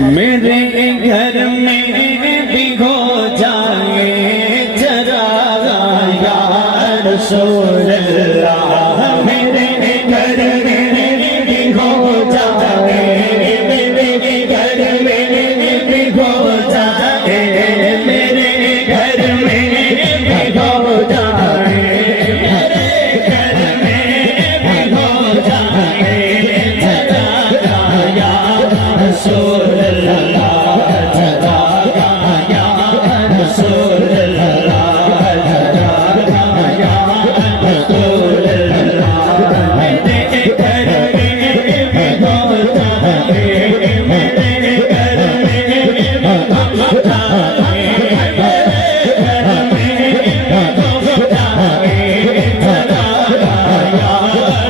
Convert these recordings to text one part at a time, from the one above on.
میرے گھر میں بھی ہو جائے ذرا یا رسول اللہ، میرے گھر میں بھی ہو جائے، میرے گھر میں بھی ہو جائے، میرے گھر میں بھی ہو جائے، میرے گھر میں بھی ہو جائے ذرا یا رسول اللہ، ذرا یا رسول اللہ، ذرا یا رسول اللہ، میرے گھر میں بھی ہو جائے، میرے گھر میں بھی ہو جائے، میرے گھر میں بھی ہو جائے ذرا یا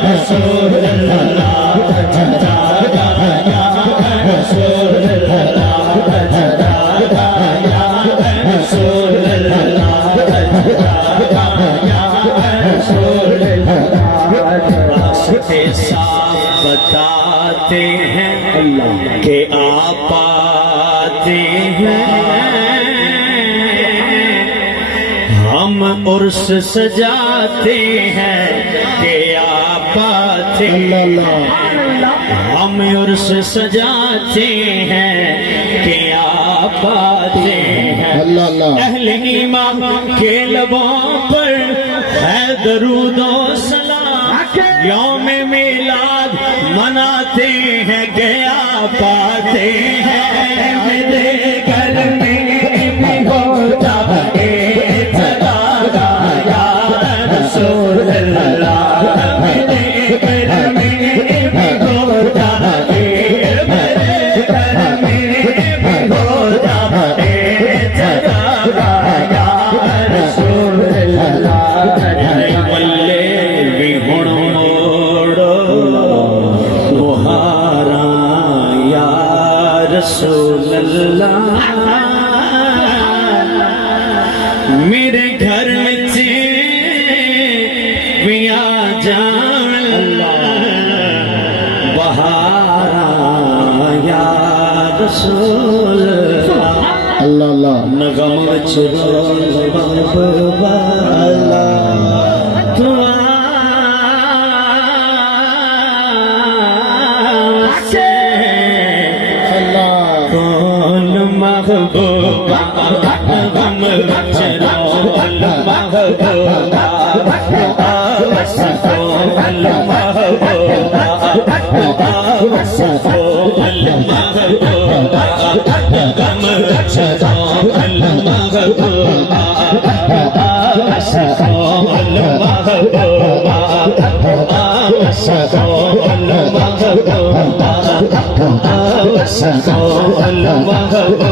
رسول اللہ، ذرا یا رسول اللہ، ذرا یا رسول اللہ، ذرا یا رسول اللہ۔ راستے صاف بتاتے ہیں کہ آپ آتے ہیں، ہم عرس سجاتے ہیں کہ آپ آتے ہیں، ہم عرس سجاتے ہیں کہ آپ آتے ہیں، اہل ایمان کے لبوں پر ہے درود و سلام، یوم میلاد مناتے ہیں کہ آپ آتے ہیں، میرے گھر میں بھی ہو جائے ذرا یا رسول اللہ، میرے گھر میں بھی ہو جائے، میرے گھر میں بھی ہو جائے ذرا یا رسول اللہ۔ ملے بھی ہن موڑو بہاراں یا رسول اللہ، میرے گھر وچ بھی آ جان بہاراں یا رسول اللہ، نغم وچ رول والا دعا سے کون محبوبہ، غم وچ رول محبوبہ، بس کون محبوبہ، بس کون محبوبہ، غم وچ رول محبوبہ، بس کون محبوبہ،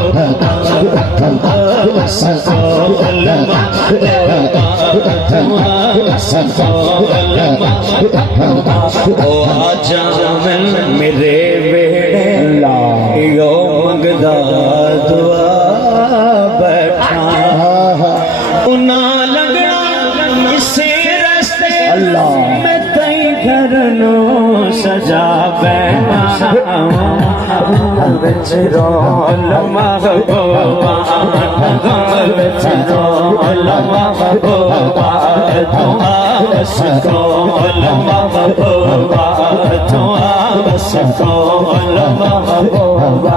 بس کون محبوبہ، بس کون محبوبہ، بس کون محبوبہ، او آجا میرے ویڑے یو منگدا دعا بیٹھا، اُنہ لگنا اسی رستے میں تئی گھر نو سجا بیٹھا، وچ رول محبوبہ، غم وچ رول محبوبہ، دعا بس کون محبوبہ، دعا بس کون محبوبہ،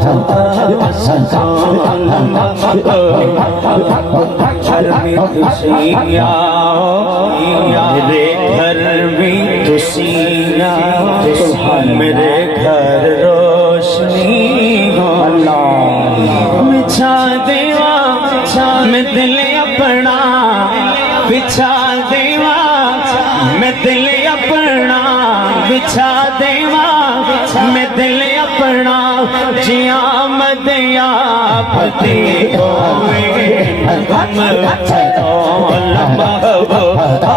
دعا بس کون محبوبہ، گھر میں تسی آؤ، میرے گھر میں تسی آؤ، میرے گھر روشنی ہو، بچھا دیوا میں دل اپنا، بچھا دیوا میں دل اپنا، بچھا دیوا میں دل اپنا، جی آمد آپ دی ہوئے، غم وچ رول محبوبہ،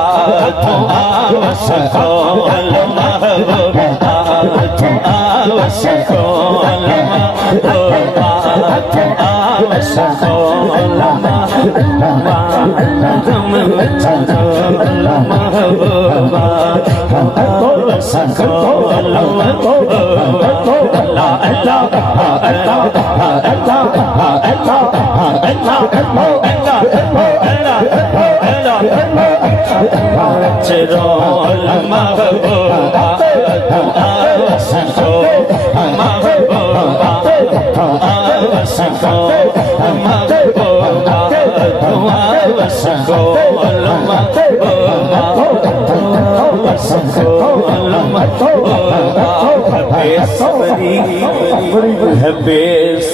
دعا بس کون محبوبہ، دعا بس کون محبوبہ، دعا بس کون محبوبہ، غم وچ رول محبوبہ،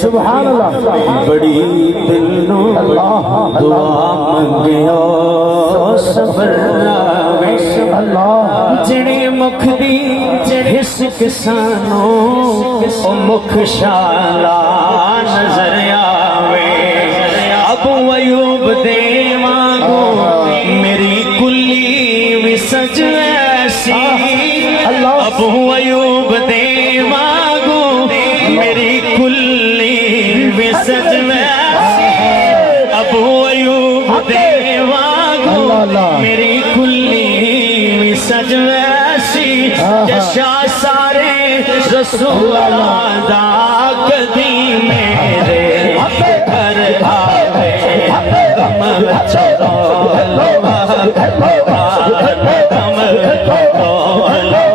سبحان اللہ بڑی دلوں دعا منگیو صبر آوے جڑے مکھ دی حس کسانوں او مکھ شالا نظر آوے ابو ایوب دے مانگو میری کلی بھی سج ایسی ابو ایوب دے مانگو میری کلی بھی سج ایسی ابو ایوب دے مانگو میری کلی بھی سج ایسی جشا سارے رسول اللہ دا کدی میرے پر آوے غم چلو اللہ غم چلو اللہ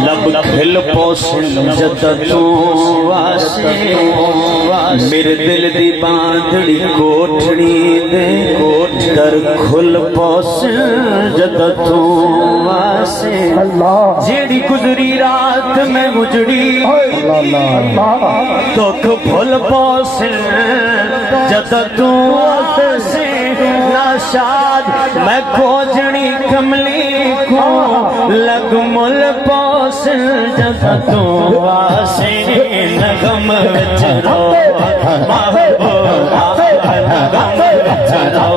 لب کھل پوسن جدتوں واسے میرے دل دی باندھڑی کوٹھڑی دے در کھل پوسن جدتوں واسے جیڑی گزری رات میں مجڑی دکھ بھل پوسن جدتوں واسے ناشاد میں کھوجنی کملی کو لگ مل پوسن جدتوں واسے نغم چرو محبوبہ نغم چرو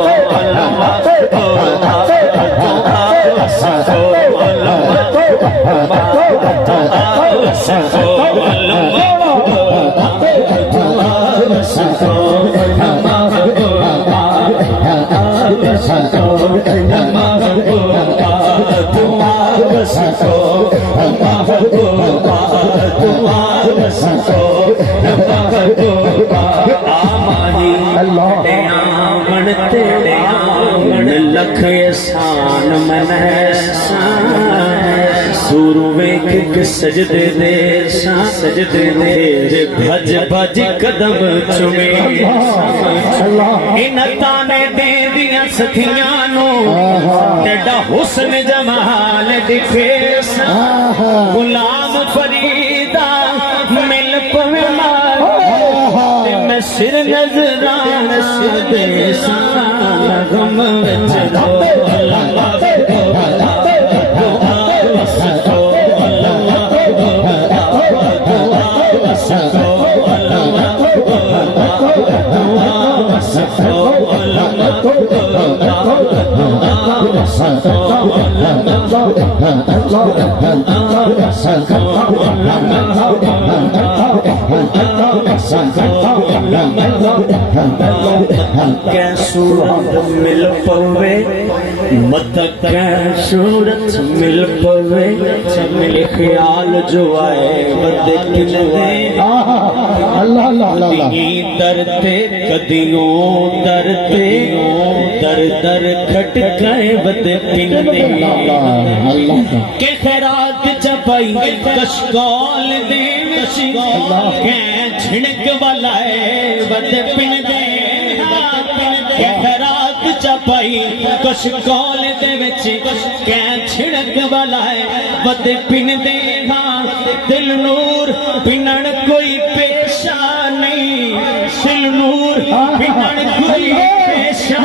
لکھ احسان من سورو ویکھ سجدے دے سجدے دے بھج بھج قدم چومے ان تانے دے دیاں سکھیاں نو تیڈا حسن جمال دکھے غلام فریدہ مل پوے مار میں سر نظران سر دے سان غم وچ رو صورت مل پوے مت صورت مل پوے مل خیال جو آئے بد کل دے کدی درتے کدیوں درتے در در کھٹ گئے بد پن دے کہ خیرات چپائی کشکول دے کہ چھڑک والا ہے بد پن دے کہ خیرات چپائی کشکول دے وچ کہ چھڑک والا ہے بد پن دے دل نور پنن کوئی پیشہ نہیں دل نور پنن کوئی پیشہ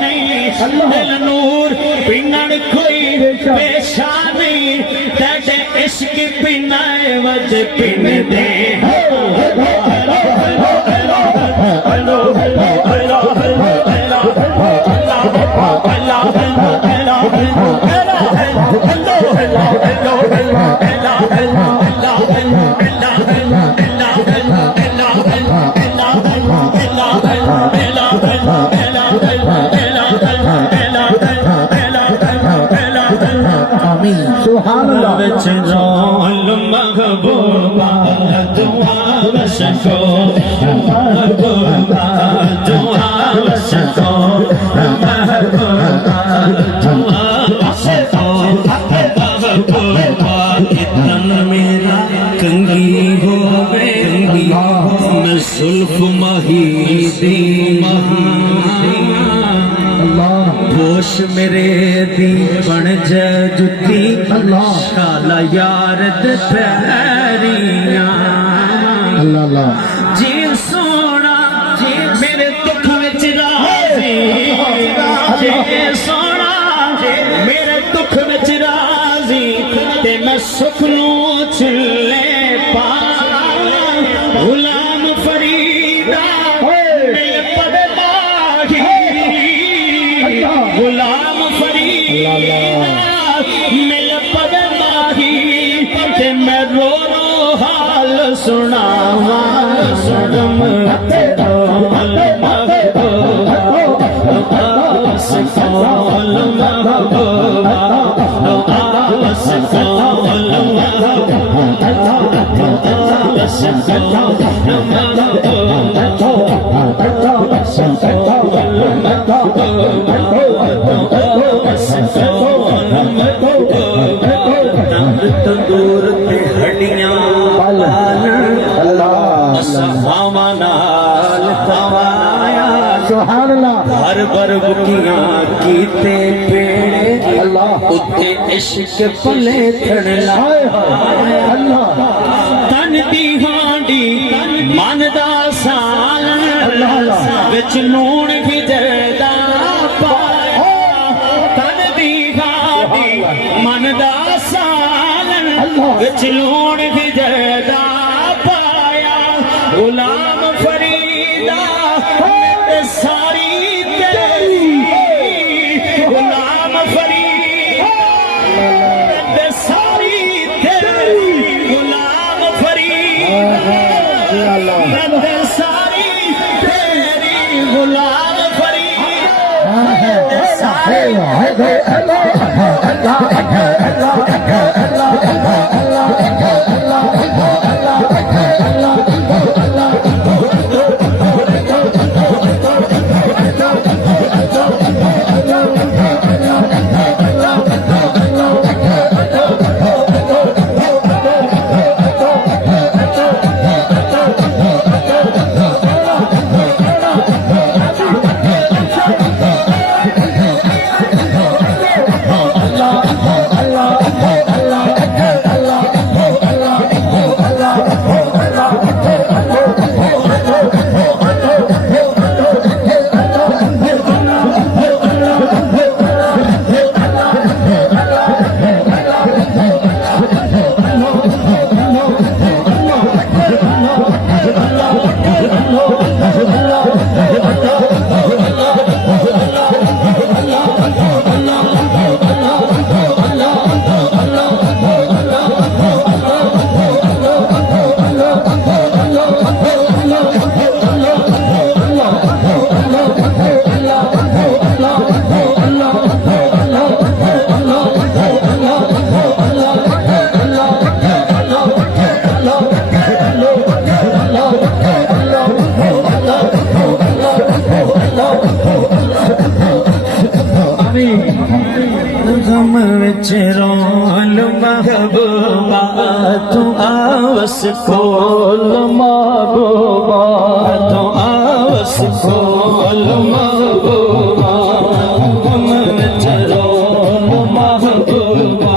نہیں دل نور پنن کوئی پیشہ نہیں تیرے عشق پنائے ود پن دے سبحان اللہ رول محبوبہ دعا بشکو محبوبہ دعا بشکو محبوبہ دعا بشکو محبوبہ اتنا میرا کنگی ہو گئی میں سلف مہیدی ہوش میرے دی بن جا جتی شالا یار دے پیریاں اللہ جی سونا میرے دکھ وچ راضی جی سونا میرے دکھ وچ راضی تے میں سکھ نوں چھلے پا غلام فریدا میرے پد ماہی غلام فریدا میرے پد ماہی تے میں رو رو حال سناواں سنم ڈول محبوبہ سکول محبوبہ سکول محبوبہ تندور تے ہڈیاں ہوا نال توایا سبحان اللہ ہر بر بکیاں کیتے پیڑے اتے عشق پلے تھڑ لایا تن دی ہانڈی من دا سالن وچ لون بھی جردا پایا تن دی ہانڈی من دا سالن وچ لون بھی جردا پایا غلام فریدا میں ساری تیری غلام فریدا میں ساری تیری غلام فریدا میں ساری تیری غلام فریدا میں ساری غم وچ رول محبوبہ تو آوس کھول محبوبہ تو آوس کھول محبوبہ غم وچ رول محبوبہ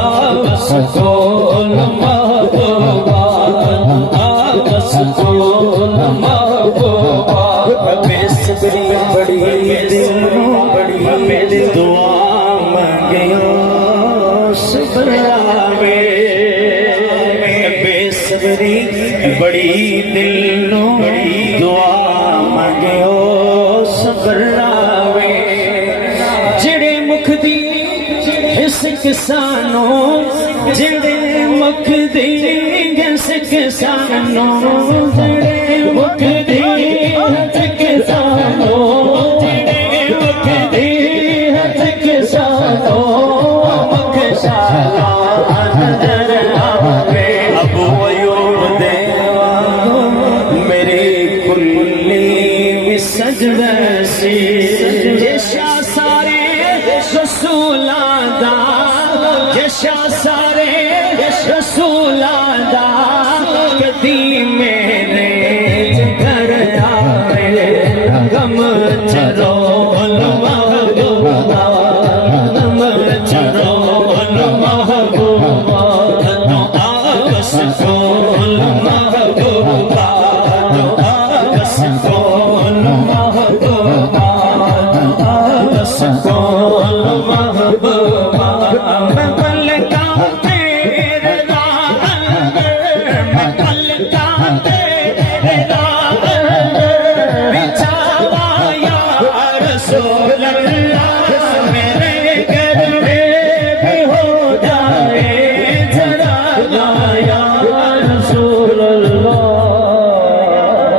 آوس کھول محبوبہ آوس کھول محبوبہ بے صبری بڑی دل بڑی دعا مانگیو صبراوے بے صبری بڑی دل نو دعا مانگیو صبراوے ਕਿਸਾਨੋਂ ਜਿਹੜੇ ਮੁਕਦੀ ਗਸ ਕਿਸਾਨੋਂ ਜਿਹੜੇ ਮੁਕਦੀ ਹੱਥ ਕਿਸਾਨੋਂ ਜਿਹੜੇ ਮੁਕਦੀ ਹੱਥ ਕਿਸਾਨੋਂ ਮੁਖਸ਼ਾਲਾ ਨਜ਼ਰ ਆਵੇ ਅਬੂ ਅਯੂਬ ਦੇਵਾ ਮੇਰੀ ਕੁੱਲੀ ਵੀ ਸਜਦਾ ਸੀ ਜੇ ਸ਼ਾਹ ਸਾਰੇ ਰਸੂਲਾਂ ਦਾ ਜੇ ਸ਼ਾਹ